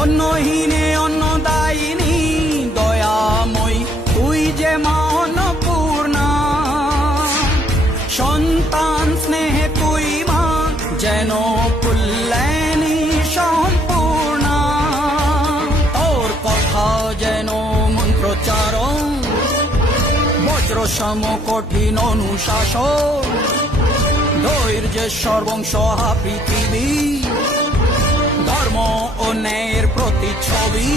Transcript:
অন্নহীনে অন্নদায়িনী দয়াময়ী তুই যে মা অন্নপূর্ণা। সন্তান স্নেহে তুই মা যেন কল্যাণী সম্পূর্ণা। তোর কথা যেন মন্ত্রোচ্চারণ, বজ্র সম কঠিন অনুশাসন। ধৈর্যেশ্বর বংশহা পৃথিবী, ধর্ম ও ন্যায়ের প্রতিচ্ছবি।